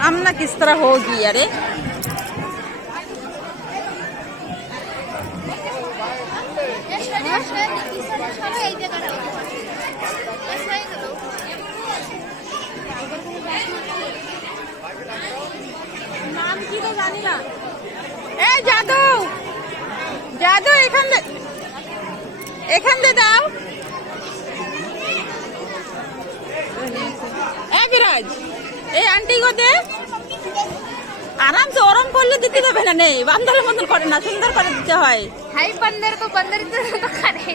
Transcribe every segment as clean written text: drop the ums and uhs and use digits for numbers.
आमना किस तरह होगी अरे नाम की तो जानी ना ए जादू जादू एखान दे दाओ ए विराज ए आंटी को दे आराम से ओरम করলে দিতে হবে না নেই বান্দরের মতন করে না সুন্দর করে দিতে হয় हाई बंदर तो बंदर तो करे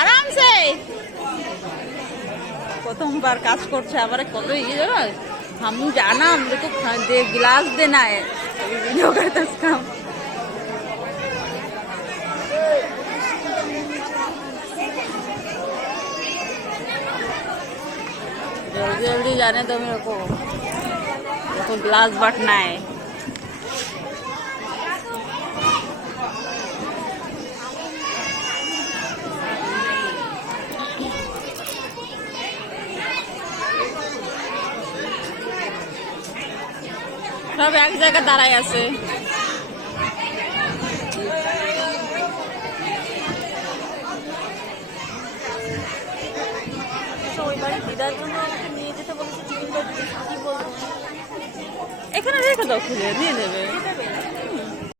आराम से প্রথমবার কাজ করছে আবার কত ইয়ে জানো हम जाना हमरे को दे गिलास देना है वीडियो करते उसका जल्दी जल्दी जाने दो मेरे को ग्लास बांटना है सब एक जगह दाঁড়ায় আছে এখানে রেখে দাও খুলে নিয়ে নেবে